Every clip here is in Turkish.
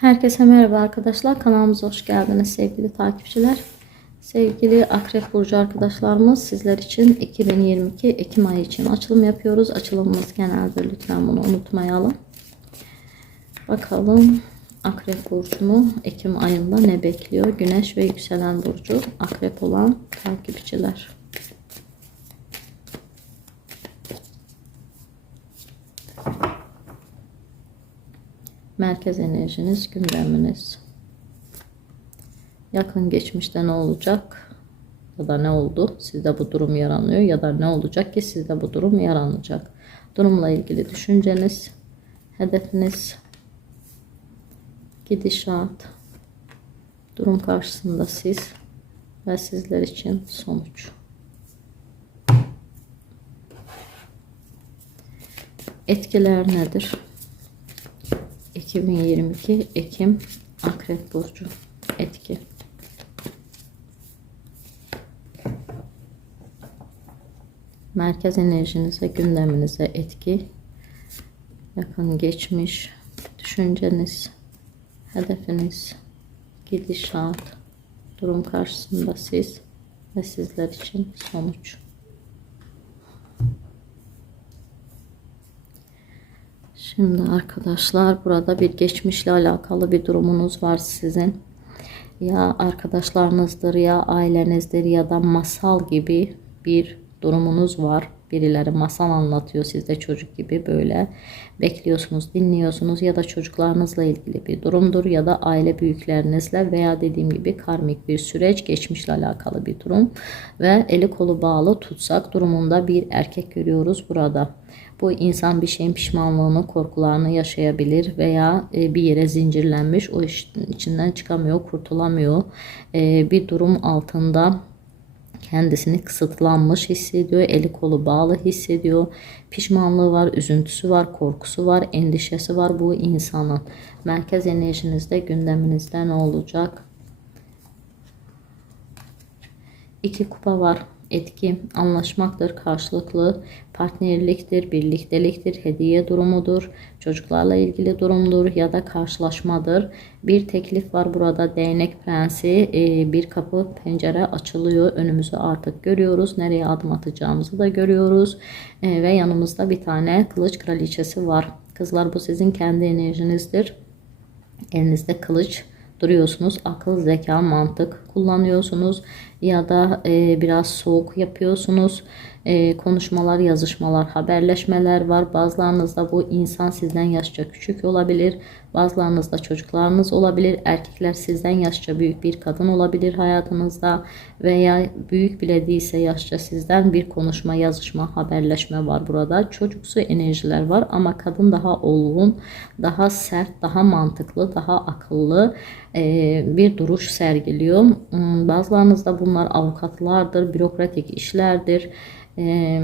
Herkese merhaba arkadaşlar. Kanalımıza hoş geldiniz sevgili takipçiler. Sevgili Akrep Burcu arkadaşlarımız sizler için 2022 Ekim ayı için açılım yapıyoruz. Açılımımız geneldir. Lütfen bunu unutmayalım. Bakalım Akrep Burcu'nu Ekim ayında ne bekliyor? Güneş ve yükselen burcu Akrep olan takipçiler. Merkez enerjiniz, gündeminiz. Yakın geçmişte ne olacak ya da ne oldu? Sizde bu durum yaranıyor ya da ne olacak ki sizde bu durum yaranacak? Durumla ilgili düşünceniz, hedefiniz, gidişat, durum karşısında siz ve sizler için sonuç. Etkiler nedir? 2022 Ekim Akrep Burcu etki. Merkez enerjinize, gündeminize etki. Yakın geçmiş, düşünceniz, hedefiniz, gidişat, durum karşısında siz ve sizler için sonuç. Şimdi arkadaşlar burada bir geçmişle alakalı bir durumunuz var sizin. Ya arkadaşlarınızdır ya ailenizdir ya da masal gibi bir durumunuz var. Birileri masal anlatıyor siz çocuk gibi böyle bekliyorsunuz, dinliyorsunuz ya da çocuklarınızla ilgili bir durumdur ya da aile büyüklerinizle veya dediğim gibi karmik bir süreç, geçmişle alakalı bir durum ve eli kolu bağlı tutsak durumunda bir erkek görüyoruz burada. Bu insan bir şeyin pişmanlığını, korkularını yaşayabilir veya e, bir yere zincirlenmiş, o içinden çıkamıyor, kurtulamıyor. E, bir durum altında kendisini kısıtlanmış hissediyor, eli kolu bağlı hissediyor. Pişmanlığı var, üzüntüsü var, korkusu var, endişesi var bu insanın. Merkez enerjinizde, gündeminizde ne olacak? İki kupa var etki anlaşmaktır, karşılıklı partnerliktir, birlikteliktir, hediye durumudur, çocuklarla ilgili durumdur ya da karşılaşmadır. Bir teklif var burada değnek prensi e, bir kapı pencere açılıyor önümüzü artık görüyoruz nereye adım atacağımızı da görüyoruz e, ve yanımızda bir tane kılıç kraliçesi var. Kızlar bu sizin kendi enerjinizdir. Elinizde kılıç duruyorsunuz. Akıl, zeka, mantık kullanıyorsunuz ya da e, biraz soğuk yapıyorsunuz. E, konuşmalar, yazışmalar, haberleşmeler var. Bazılarınızda bu insan sizden yaşça küçük olabilir. Bazılarınızda çocuklarınız olabilir. Erkekler sizden yaşça büyük bir kadın olabilir hayatınızda veya büyük bile değilse yaşça sizden bir konuşma, yazışma, haberleşme var burada. Çocuksu enerjiler var ama kadın daha olgun, daha sert, daha mantıklı, daha akıllı e, bir duruş sergiliyor. Hmm, bazılarınızda bunlar avukatlardır, bürokratik işlerdir. E,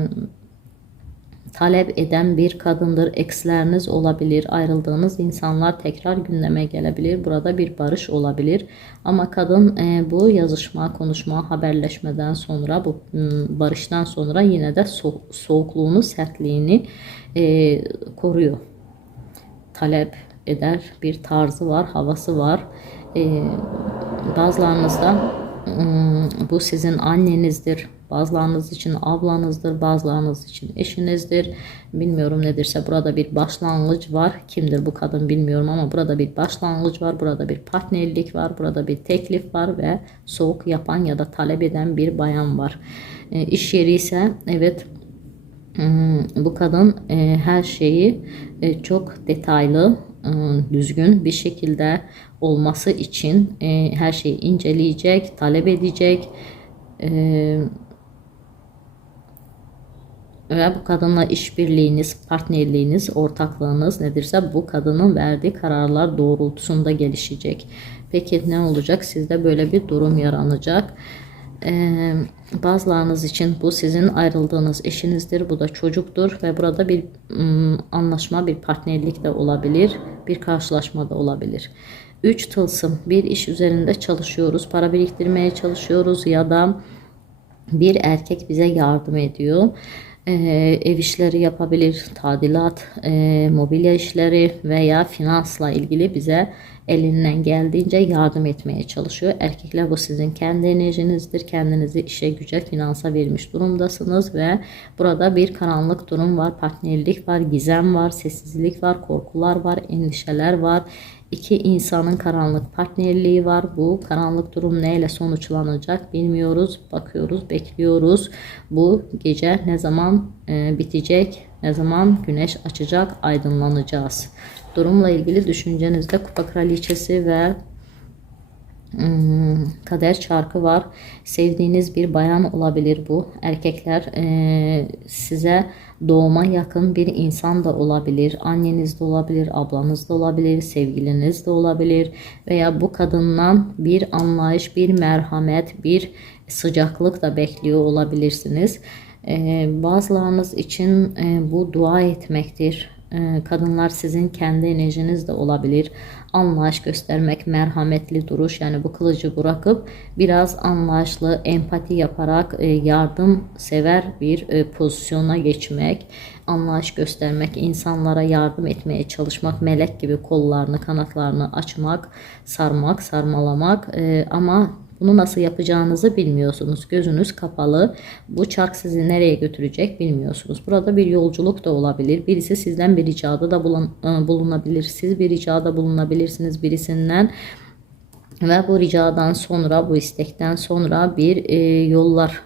talep eden bir kadındır. Eksleriniz olabilir. Ayrıldığınız insanlar tekrar gündeme gelebilir. Burada bir barış olabilir. Ama kadın e, bu yazışma, konuşma, haberleşmeden sonra bu hmm, barıştan sonra yine de so soğukluğunu, sertliğini e, koruyor. Talep eder bir tarzı var, havası var. E, bazılarınızda hmm, bu sizin annenizdir Bazılarınız için ablanızdır, bazılarınız için eşinizdir. Bilmiyorum nedirse burada bir başlangıç var. Kimdir bu kadın bilmiyorum ama burada bir başlangıç var. Burada bir partnerlik var. Burada bir teklif var ve soğuk yapan ya da talep eden bir bayan var. E, iş yeri ise evet hmm, bu kadın e, her şeyi e, çok detaylı düzgün bir şekilde olması için e, her şeyi inceleyecek, talep edecek. E, ve bu kadınla işbirliğiniz, partnerliğiniz, ortaklığınız nedirse bu kadının verdiği kararlar doğrultusunda gelişecek. Peki ne olacak? Sizde böyle bir durum yaranacak. Ee, bazılarınız için bu sizin ayrıldığınız eşinizdir. Bu da çocuktur ve burada bir anlaşma, bir partnerlik de olabilir. Bir karşılaşma da olabilir. 3 tılsım bir iş üzerinde çalışıyoruz. Para biriktirmeye çalışıyoruz ya da bir erkek bize yardım ediyor e, ev işleri yapabilir, tadilat, e, mobilya işleri veya finansla ilgili bize elinden geldiğince yardım etmeye çalışıyor. Erkekler bu sizin kendi enerjinizdir. Kendinizi işe, güce, finansa vermiş durumdasınız ve burada bir karanlık durum var. Partnerlik var, gizem var, sessizlik var, korkular var, endişeler var. İki insanın karanlık partnerliği var. Bu karanlık durum neyle sonuçlanacak bilmiyoruz. Bakıyoruz, bekliyoruz. Bu gece ne zaman e, bitecek, ne zaman güneş açacak, aydınlanacağız. Durumla ilgili düşüncenizde kupa kraliçesi ve Hmm, kader çarkı var. Sevdiğiniz bir bayan olabilir bu. Erkekler e, size doğuma yakın bir insan da olabilir. Anneniz de olabilir, ablanız da olabilir, sevgiliniz de olabilir. Veya bu kadından bir anlayış, bir merhamet, bir sıcaklık da bekliyor olabilirsiniz. E, bazılarınız için e, bu dua etmektir. Kadınlar sizin kendi enerjiniz de olabilir. Anlayış göstermek, merhametli duruş yani bu kılıcı bırakıp biraz anlayışlı, empati yaparak e, yardım sever bir e, pozisyona geçmek, anlayış göstermek, insanlara yardım etmeye çalışmak, melek gibi kollarını, kanatlarını açmak, sarmak, sarmalamak ama bunu nasıl yapacağınızı bilmiyorsunuz. Gözünüz kapalı. Bu çark sizi nereye götürecek bilmiyorsunuz. Burada bir yolculuk da olabilir. Birisi sizden bir ricada da e, bulunabilir. Siz bir ricada bulunabilirsiniz birisinden. Ve bu ricadan sonra, bu istekten sonra bir e, yollar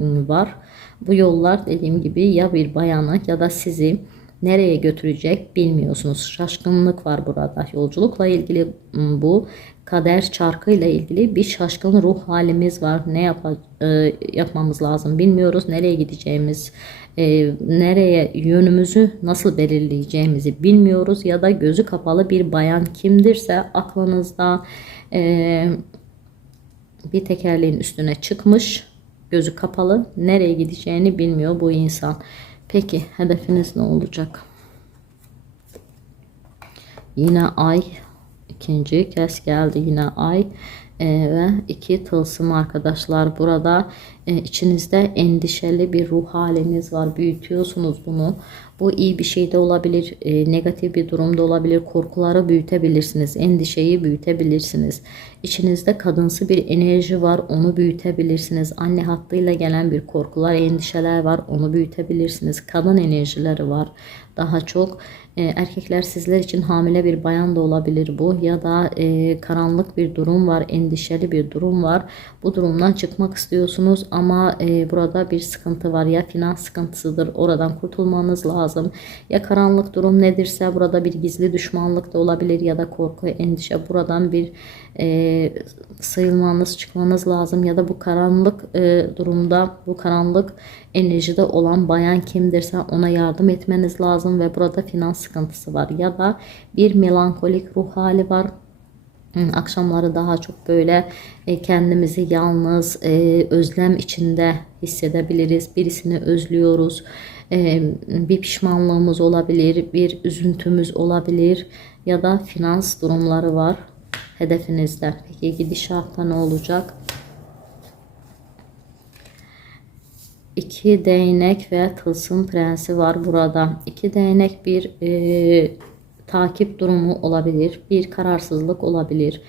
var. Bu yollar dediğim gibi ya bir bayanı ya da sizi nereye götürecek bilmiyorsunuz. Şaşkınlık var burada. Yolculukla ilgili ıı, bu kader çarkıyla ilgili bir şaşkın ruh halimiz var. Ne yap e, yapmamız lazım bilmiyoruz. Nereye gideceğimiz, e, nereye yönümüzü nasıl belirleyeceğimizi bilmiyoruz. Ya da gözü kapalı bir bayan kimdirse aklınızda bir tekerleğin üstüne çıkmış. Gözü kapalı. Nereye gideceğini bilmiyor bu insan. Peki hedefiniz ne olacak? Yine ay ikinci kez geldi yine ay e, ve iki tılsım arkadaşlar burada içinizde endişeli bir ruh haliniz var. Büyütüyorsunuz bunu. Bu iyi bir şey de olabilir e, negatif bir durum da olabilir. Korkuları büyütebilirsiniz endişeyi büyütebilirsiniz. İçinizde kadınsı bir enerji var onu büyütebilirsiniz. Anne hattıyla gelen bir korkular endişeler var onu büyütebilirsiniz. Kadın enerjileri var. Daha çok e, erkekler sizler için hamile bir bayan da olabilir bu. Ya da e, karanlık bir durum var, endişeli bir durum var. Bu durumdan çıkmak istiyorsunuz ama e, burada bir sıkıntı var. Ya finans sıkıntısıdır oradan kurtulmanız lazım. Ya karanlık durum nedirse burada bir gizli düşmanlık da olabilir ya da korku, endişe. Buradan bir e, sayılmanız, çıkmanız lazım. Ya da bu karanlık e, durumda, bu karanlık enerjide olan bayan kimdirse ona yardım etmeniz lazım ve burada finans sıkıntısı var. Ya da bir melankolik ruh hali var. Akşamları daha çok böyle e, kendimizi yalnız, e, özlem içinde hissedebiliriz. Birisini özlüyoruz. E, bir pişmanlığımız olabilir, bir üzüntümüz olabilir ya da finans durumları var hedefinizde. Peki gidişatta ne olacak? İki değnek ve tılsım prensi var burada. İki değnek bir e, takip durumu olabilir. Bir kararsızlık olabilir.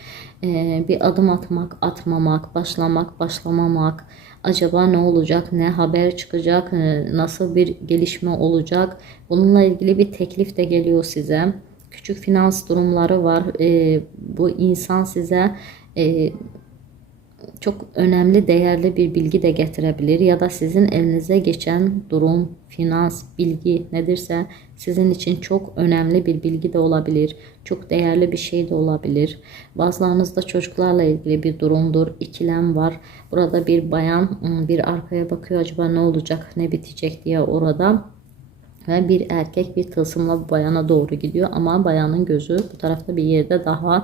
E, bir adım atmak, atmamak, başlamak, başlamamak. Acaba ne olacak, ne haber çıkacak, e, nasıl bir gelişme olacak? Bununla ilgili bir teklif de geliyor size küçük finans durumları var. E, bu insan size e, çok önemli, değerli bir bilgi de getirebilir ya da sizin elinize geçen durum, finans, bilgi nedirse sizin için çok önemli bir bilgi de olabilir. Çok değerli bir şey de olabilir. Bazılarınızda çocuklarla ilgili bir durumdur, ikilem var. Burada bir bayan bir arkaya bakıyor acaba ne olacak, ne bitecek diye orada ve bir erkek bir tılsımla bayana doğru gidiyor. Ama bayanın gözü bu tarafta bir yerde daha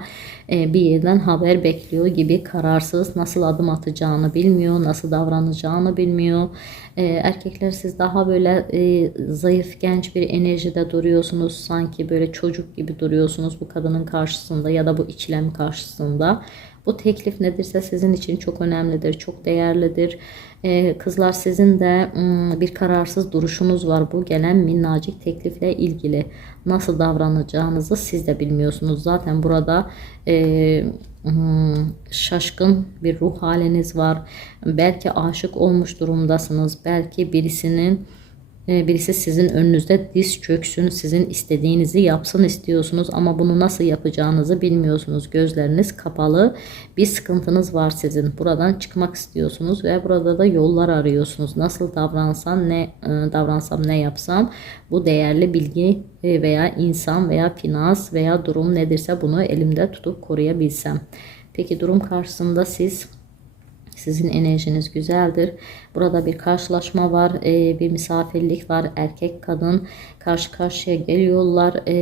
e, bir yerden haber bekliyor gibi kararsız. Nasıl adım atacağını bilmiyor nasıl davranacağını bilmiyor. E, erkekler siz daha böyle e, zayıf genç bir enerjide duruyorsunuz. Sanki böyle çocuk gibi duruyorsunuz bu kadının karşısında ya da bu ikilem karşısında Bu teklif nedirse sizin için çok önemlidir, çok değerlidir. Ee, kızlar sizin de ım, bir kararsız duruşunuz var bu gelen minnacık teklifle ilgili. Nasıl davranacağınızı siz de bilmiyorsunuz. Zaten burada e, ım, şaşkın bir ruh haliniz var. Belki aşık olmuş durumdasınız. Belki birisinin Birisi sizin önünüzde diz çöksün, sizin istediğinizi yapsın istiyorsunuz ama bunu nasıl yapacağınızı bilmiyorsunuz. Gözleriniz kapalı. Bir sıkıntınız var sizin. Buradan çıkmak istiyorsunuz ve burada da yollar arıyorsunuz. Nasıl davransam, ne e, davransam, ne yapsam bu değerli bilgi e, veya insan veya finans veya durum nedirse bunu elimde tutup koruyabilsem. Peki durum karşısında siz sizin enerjiniz güzeldir. Burada bir karşılaşma var, e, bir misafirlik var. Erkek kadın karşı karşıya geliyorlar. E,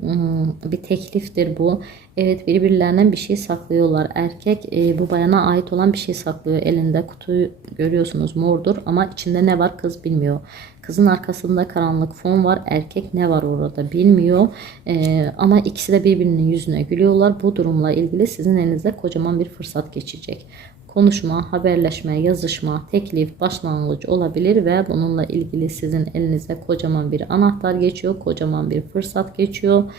hmm, bir tekliftir bu. Evet birbirlerinden bir şey saklıyorlar. Erkek e, bu bayana ait olan bir şey saklıyor. Elinde kutuyu görüyorsunuz mordur ama içinde ne var kız bilmiyor. Kızın arkasında karanlık fon var. Erkek ne var orada bilmiyor. Ama ikisi de birbirinin yüzüne gülüyorlar. Bu durumla ilgili sizin elinizde kocaman bir fırsat geçecek konuşma, haberleşme, yazışma, teklif, başlangıç olabilir ve bununla ilgili sizin elinize kocaman bir anahtar geçiyor, kocaman bir fırsat geçiyor.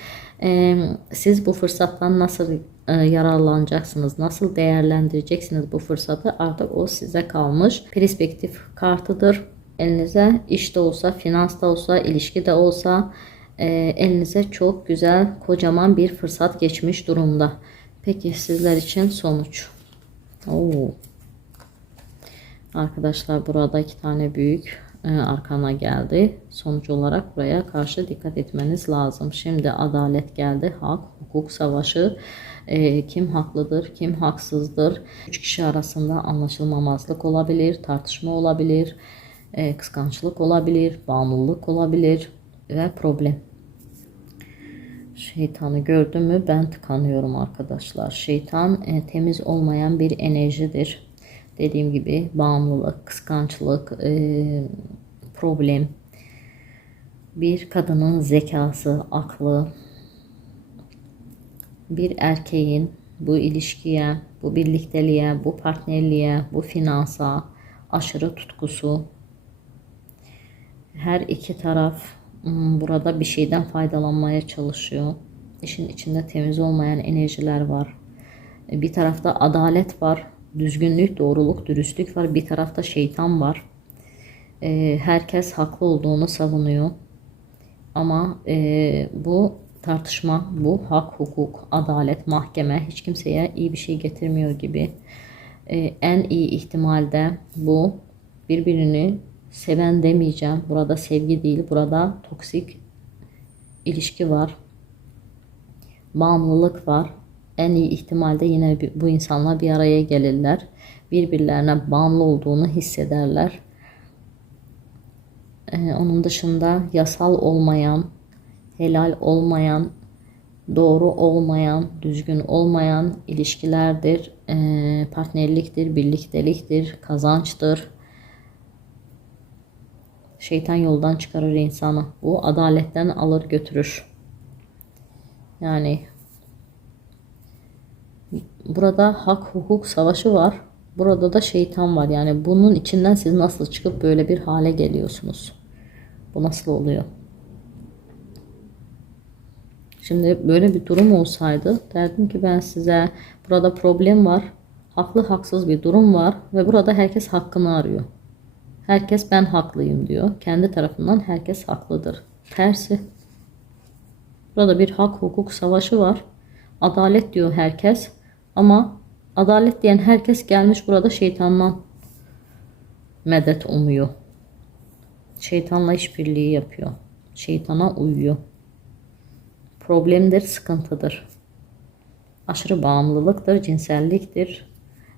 Siz bu fırsattan nasıl e, yararlanacaksınız, nasıl değerlendireceksiniz bu fırsatı artık o size kalmış. Perspektif kartıdır. Elinize iş de olsa, finans olsa, ilişki de olsa e, elinize çok güzel, kocaman bir fırsat geçmiş durumda. Peki sizler için sonuç. Oo. Arkadaşlar burada iki tane büyük e, arkana geldi. Sonuç olarak buraya karşı dikkat etmeniz lazım. Şimdi adalet geldi. Hak, hukuk savaşı. E, kim haklıdır, kim haksızdır? Üç kişi arasında anlaşılmamazlık olabilir, tartışma olabilir, e, kıskançlık olabilir, bağımlılık olabilir ve problem. Şeytanı gördüm mü ben tıkanıyorum arkadaşlar. Şeytan e, temiz olmayan bir enerjidir. Dediğim gibi bağımlılık, kıskançlık, e, problem. Bir kadının zekası, aklı, bir erkeğin bu ilişkiye, bu birlikteliğe, bu partnerliğe, bu finansa aşırı tutkusu. Her iki taraf burada bir şeyden faydalanmaya çalışıyor. İşin içinde temiz olmayan enerjiler var. E, bir tarafta adalet var. Düzgünlük, doğruluk, dürüstlük var. Bir tarafta şeytan var. E, herkes haklı olduğunu savunuyor. Ama e, bu tartışma, bu hak, hukuk, adalet, mahkeme hiç kimseye iyi bir şey getirmiyor gibi. En iyi ihtimalde bu birbirini seven demeyeceğim. Burada sevgi değil. Burada toksik ilişki var. Bağımlılık var. En iyi ihtimalde yine bu insanlar bir araya gelirler. Birbirlerine bağımlı olduğunu hissederler. Ee, onun dışında yasal olmayan, helal olmayan, doğru olmayan, düzgün olmayan ilişkilerdir, ee, partnerliktir, birlikteliktir, kazançtır Şeytan yoldan çıkarır insanı. Bu adaletten alır götürür. Yani burada hak hukuk savaşı var. Burada da şeytan var. Yani bunun içinden siz nasıl çıkıp böyle bir hale geliyorsunuz? Bu nasıl oluyor? Şimdi böyle bir durum olsaydı derdim ki ben size burada problem var. Haklı haksız bir durum var ve burada herkes hakkını arıyor. Herkes ben haklıyım diyor. Kendi tarafından herkes haklıdır. Tersi. Burada bir hak hukuk savaşı var. Adalet diyor herkes. Ama adalet diyen herkes gelmiş burada şeytandan medet umuyor. Şeytanla işbirliği yapıyor. Şeytana uyuyor. Problemdir, sıkıntıdır. Aşırı bağımlılıktır, cinselliktir.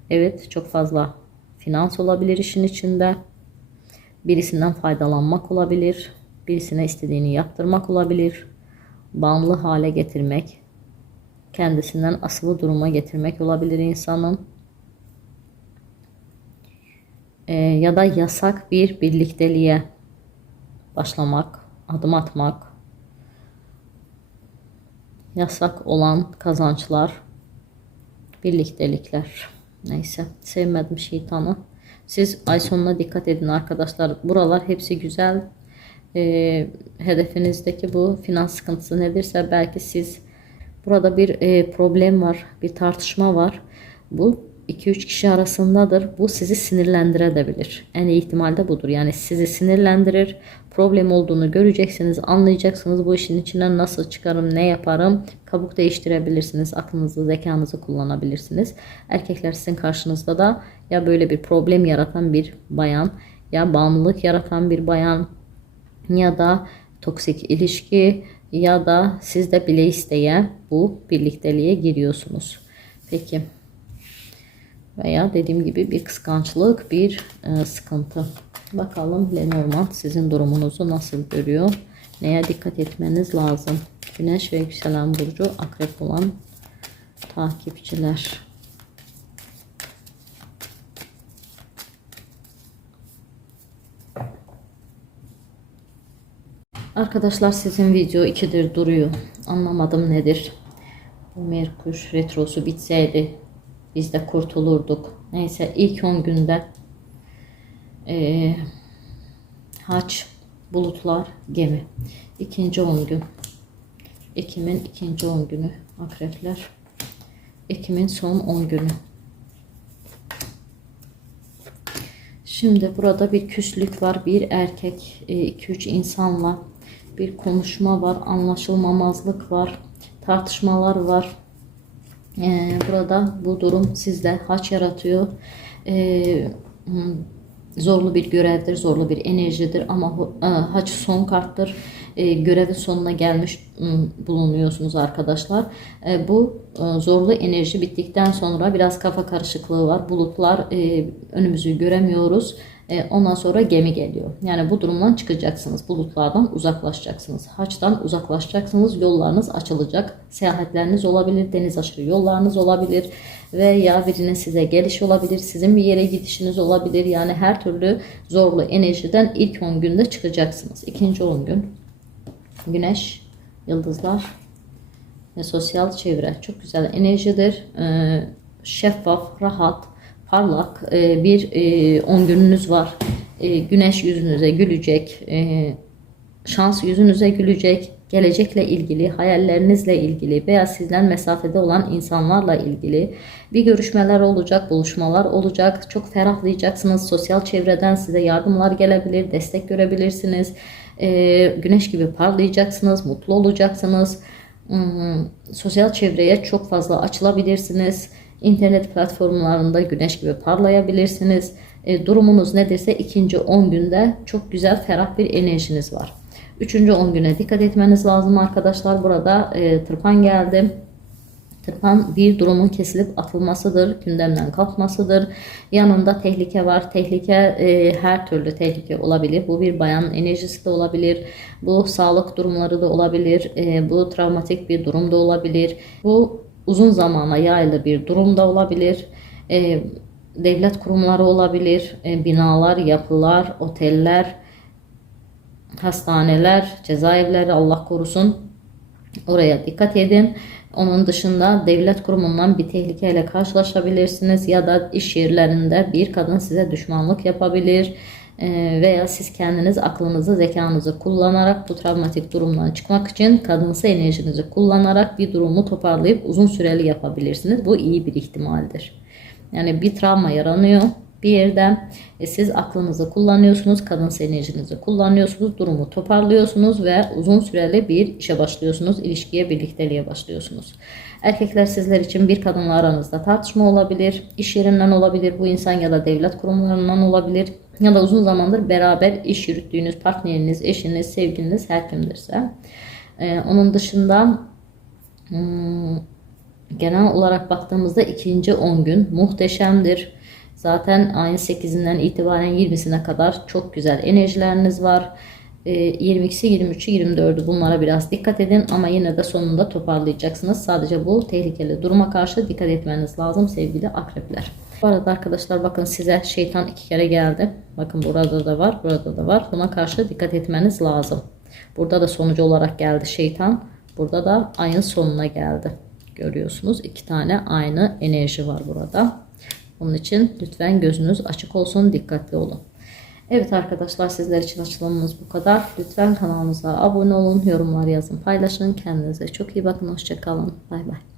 Evet çok fazla finans olabilir işin içinde. Birisinden faydalanmak olabilir. Birisine istediğini yaptırmak olabilir. Bağımlı hale getirmek. Kendisinden asılı duruma getirmek olabilir insanın. Ee, ya da yasak bir birlikteliğe başlamak, adım atmak. Yasak olan kazançlar birliktelikler. Neyse sevmedim şeytanı. Siz ay sonuna dikkat edin arkadaşlar. Buralar hepsi güzel. Ee, hedefinizdeki bu finans sıkıntısı nedirse belki siz burada bir e, problem var, bir tartışma var. Bu 2-3 kişi arasındadır. Bu sizi sinirlendirebilir. En iyi ihtimalde budur. Yani sizi sinirlendirir. Problem olduğunu göreceksiniz, anlayacaksınız. Bu işin içinden nasıl çıkarım, ne yaparım? Kabuk değiştirebilirsiniz. Aklınızı, zekanızı kullanabilirsiniz. Erkekler sizin karşınızda da ya böyle bir problem yaratan bir bayan, ya bağımlılık yaratan bir bayan, ya da toksik ilişki ya da siz de bile isteye bu birlikteliğe giriyorsunuz. Peki veya dediğim gibi bir kıskançlık, bir e, sıkıntı. Bakalım Lenormand sizin durumunuzu nasıl görüyor? Neye dikkat etmeniz lazım? Güneş ve yükselen burcu akrep olan takipçiler. Arkadaşlar sizin video 2'dir duruyor. Anlamadım nedir? Merkür retrosu bitseydi biz de kurtulurduk. Neyse ilk 10 günde ee, haç, bulutlar, gemi. İkinci 10 gün. Ekim'in ikinci 10 günü akrepler. Ekim'in son 10 günü. Şimdi burada bir küslük var. Bir erkek, 2-3 insanla bir konuşma var. Anlaşılmamazlık var. Tartışmalar var. Ee, burada bu durum sizde haç yaratıyor. Ee, zorlu bir görevdir, zorlu bir enerjidir ama e, haç son karttır. E, görevin sonuna gelmiş bulunuyorsunuz arkadaşlar. Bu e, zorlu enerji bittikten sonra biraz kafa karışıklığı var. Bulutlar e, önümüzü göremiyoruz. E, ondan sonra gemi geliyor. Yani bu durumdan çıkacaksınız. Bulutlardan uzaklaşacaksınız. Haçtan uzaklaşacaksınız. Yollarınız açılacak. Seyahatleriniz olabilir. Deniz aşırı yollarınız olabilir. Veya birinin size geliş olabilir. Sizin bir yere gidişiniz olabilir. Yani her türlü zorlu enerjiden ilk 10 günde çıkacaksınız. İkinci 10 gün güneş, yıldızlar ve sosyal çevre. Çok güzel enerjidir. Ee, şeffaf, rahat, parlak e, bir 10 e, gününüz var. E, güneş yüzünüze gülecek. şans yüzünüze gülecek. Gelecekle ilgili, hayallerinizle ilgili veya sizden mesafede olan insanlarla ilgili bir görüşmeler olacak, buluşmalar olacak. Çok ferahlayacaksınız. Sosyal çevreden size yardımlar gelebilir, destek görebilirsiniz. güneş gibi parlayacaksınız, mutlu olacaksınız. Hmm, sosyal çevreye çok fazla açılabilirsiniz İnternet platformlarında güneş gibi parlayabilirsiniz. E, durumunuz nedirse ikinci 10 günde çok güzel ferah bir enerjiniz var. Üçüncü 10 güne dikkat etmeniz lazım arkadaşlar. Burada e, tırpan geldi. Tırpan bir durumun kesilip atılmasıdır, gündemden kalkmasıdır. Yanında tehlike var. Tehlike e, her türlü tehlike olabilir. Bu bir bayan enerjisi de olabilir. Bu sağlık durumları da olabilir. E, bu travmatik bir durum da olabilir. Bu uzun zamana yayılı bir durumda olabilir. E, devlet kurumları olabilir, e, binalar, yapılar, oteller, hastaneler, cezaevleri Allah korusun. Oraya dikkat edin. Onun dışında devlet kurumundan bir tehlikeyle karşılaşabilirsiniz ya da iş yerlerinde bir kadın size düşmanlık yapabilir veya siz kendiniz aklınızı, zekanızı kullanarak bu travmatik durumdan çıkmak için kadınsı enerjinizi kullanarak bir durumu toparlayıp uzun süreli yapabilirsiniz. Bu iyi bir ihtimaldir. Yani bir travma yaranıyor bir yerde e, siz aklınızı kullanıyorsunuz, kadın enerjinizi kullanıyorsunuz, durumu toparlıyorsunuz ve uzun süreli bir işe başlıyorsunuz, ilişkiye, birlikteliğe başlıyorsunuz. Erkekler sizler için bir kadınla aranızda tartışma olabilir, iş yerinden olabilir, bu insan ya da devlet kurumlarından olabilir ya da uzun zamandır beraber iş yürüttüğünüz partneriniz, eşiniz, sevgiliniz her kimdirse. Ee, onun dışında hmm, genel olarak baktığımızda ikinci 10 gün muhteşemdir. Zaten ayın 8'inden itibaren 20'sine kadar çok güzel enerjileriniz var. 22'si, 23'ü, 24'ü bunlara biraz dikkat edin ama yine de sonunda toparlayacaksınız. Sadece bu tehlikeli duruma karşı dikkat etmeniz lazım sevgili akrepler. Bu arada arkadaşlar bakın size şeytan iki kere geldi. Bakın burada da var, burada da var. Buna karşı dikkat etmeniz lazım. Burada da sonucu olarak geldi şeytan. Burada da ayın sonuna geldi. görüyorsunuz. iki tane aynı enerji var burada. Onun için lütfen gözünüz açık olsun, dikkatli olun. Evet arkadaşlar sizler için açılımımız bu kadar. Lütfen kanalımıza abone olun, yorumlar yazın, paylaşın. Kendinize çok iyi bakın. Hoşçakalın. Bay bay.